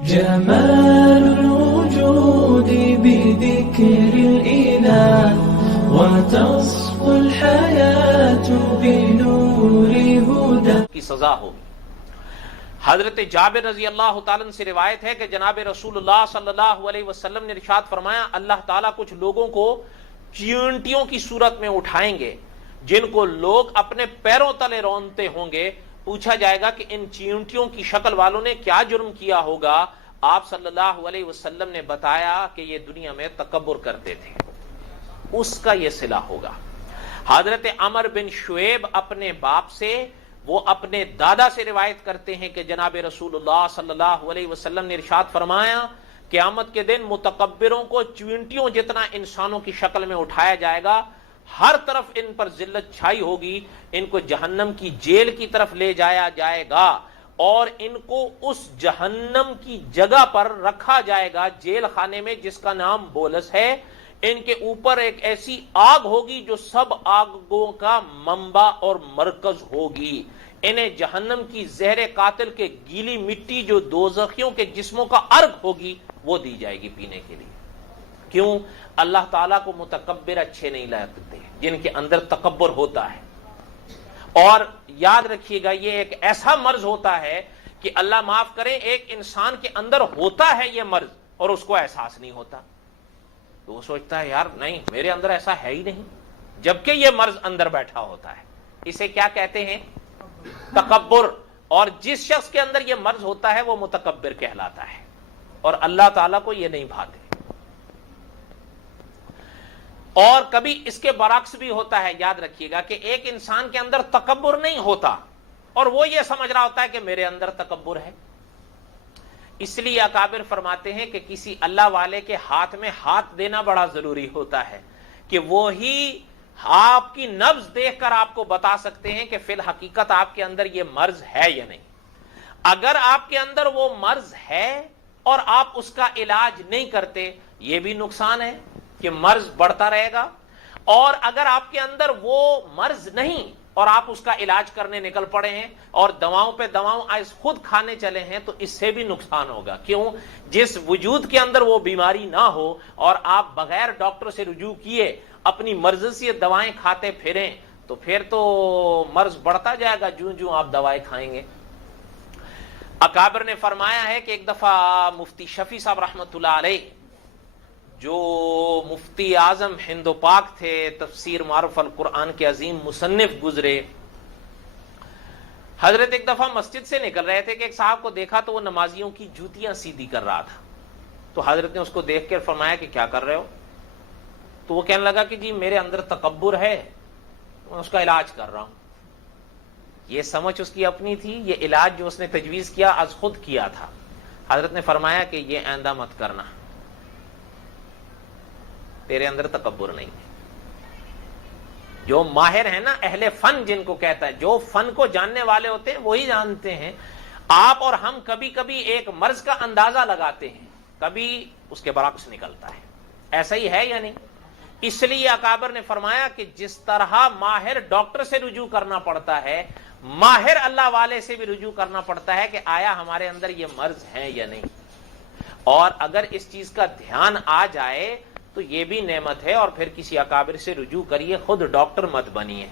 جمال الوجود بذكر الإله وتصفو الحياة بنور هدى کی سزا ہوگی۔ حضرت جابر رضی اللہ تعالیٰ عنہ سے روایت ہے کہ جناب رسول اللہ صلی اللہ علیہ وسلم نے ارشاد فرمایا، اللہ تعالیٰ کچھ لوگوں کو چیونٹیوں کی صورت میں اٹھائیں گے جن کو لوگ اپنے پیروں تلے رونتے ہوں گے۔ پوچھا جائے گا کہ ان چیونٹیوں کی شکل والوں نے کیا جرم کیا ہوگا؟ آپ صلی اللہ علیہ وسلم نے بتایا کہ یہ دنیا میں تکبر کرتے تھے، اس کا یہ صلہ ہوگا۔ حضرت عمر بن شعیب اپنے باپ سے، وہ اپنے دادا سے روایت کرتے ہیں کہ جناب رسول اللہ صلی اللہ علیہ وسلم نے ارشاد فرمایا، قیامت کے دن متکبروں کو چیونٹیوں جتنا انسانوں کی شکل میں اٹھایا جائے گا، ہر طرف ان پر ذلت چھائی ہوگی، ان کو جہنم کی جیل کی طرف لے جایا جائے گا اور ان کو اس جہنم کی جگہ پر رکھا جائے گا، جیل خانے میں، جس کا نام بولس ہے۔ ان کے اوپر ایک ایسی آگ ہوگی جو سب آگوں کا منبع اور مرکز ہوگی۔ انہیں جہنم کی زہر قاتل کے گیلی مٹی جو دوزخیوں کے جسموں کا عرق ہوگی وہ دی جائے گی پینے کے لیے۔ کیوں؟ اللہ تعالیٰ کو متکبر اچھے نہیں لگتے، جن کے اندر تکبر ہوتا ہے۔ اور یاد رکھیے گا، یہ ایک ایسا مرض ہوتا ہے کہ اللہ معاف کرے، ایک انسان کے اندر ہوتا ہے یہ مرض اور اس کو احساس نہیں ہوتا، تو وہ سوچتا ہے یار نہیں، میرے اندر ایسا ہے ہی نہیں، جبکہ یہ مرض اندر بیٹھا ہوتا ہے۔ اسے کیا کہتے ہیں؟ تکبر۔ اور جس شخص کے اندر یہ مرض ہوتا ہے وہ متکبر کہلاتا ہے، اور اللہ تعالیٰ کو یہ نہیں بھاتے۔ اور کبھی اس کے برعکس بھی ہوتا ہے، یاد رکھیے گا کہ ایک انسان کے اندر تکبر نہیں ہوتا اور وہ یہ سمجھ رہا ہوتا ہے کہ میرے اندر تکبر ہے۔ اس لیے اکابر فرماتے ہیں کہ کسی اللہ والے کے ہاتھ میں ہاتھ دینا بڑا ضروری ہوتا ہے کہ وہی آپ کی نبض دیکھ کر آپ کو بتا سکتے ہیں کہ فی الحقیقت آپ کے اندر یہ مرض ہے یا نہیں۔ اگر آپ کے اندر وہ مرض ہے اور آپ اس کا علاج نہیں کرتے، یہ بھی نقصان ہے کہ مرض بڑھتا رہے گا، اور اگر آپ کے اندر وہ مرض نہیں اور آپ اس کا علاج کرنے نکل پڑے ہیں اور دواؤں پہ دواؤں آج خود کھانے چلے ہیں، تو اس سے بھی نقصان ہوگا۔ کیوں؟ جس وجود کے اندر وہ بیماری نہ ہو اور آپ بغیر ڈاکٹر سے رجوع کیے اپنی مرضی سے دوائیں کھاتے پھریں، تو پھر تو مرض بڑھتا جائے گا جوں جوں آپ دوائیں کھائیں گے۔ اکابر نے فرمایا ہے کہ ایک دفعہ مفتی شفیع صاحب رحمۃ اللہ علیہ، جو مفتی اعظم ہند و پاک تھے، تفسیر معرف القرآن کے عظیم مصنف گزرے، حضرت ایک دفعہ مسجد سے نکل رہے تھے کہ ایک صاحب کو دیکھا تو وہ نمازیوں کی جوتیاں سیدھی کر رہا تھا۔ تو حضرت نے اس کو دیکھ کر فرمایا کہ کیا کر رہے ہو؟ تو وہ کہنے لگا کہ جی میرے اندر تکبر ہے، میں اس کا علاج کر رہا ہوں۔ یہ سمجھ اس کی اپنی تھی، یہ علاج جو اس نے تجویز کیا از خود کیا تھا۔ حضرت نے فرمایا کہ یہ آئندہ مت کرنا، تیرے اندر تکبر نہیں ہے۔ جو ماہر ہے نا، اہل فن جن کو کہتا ہے، جو فن کو جاننے والے ہوتے ہیں وہی جانتے ہیں۔ آپ اور ہم کبھی کبھی ایک مرض کا اندازہ لگاتے ہیں، کبھی اس کے برعکس نکلتا ہے۔ ایسا ہی ہے یا نہیں؟ اس لیے اکابر نے فرمایا کہ جس طرح ماہر ڈاکٹر سے رجوع کرنا پڑتا ہے، ماہر اللہ والے سے بھی رجوع کرنا پڑتا ہے کہ آیا ہمارے اندر یہ مرض ہے یا نہیں۔ اور اگر اس چیز کا دھیان آ جائے تو یہ بھی نعمت ہے، اور پھر کسی اکابر سے رجوع کریے، خود ڈاکٹر مت بنیے۔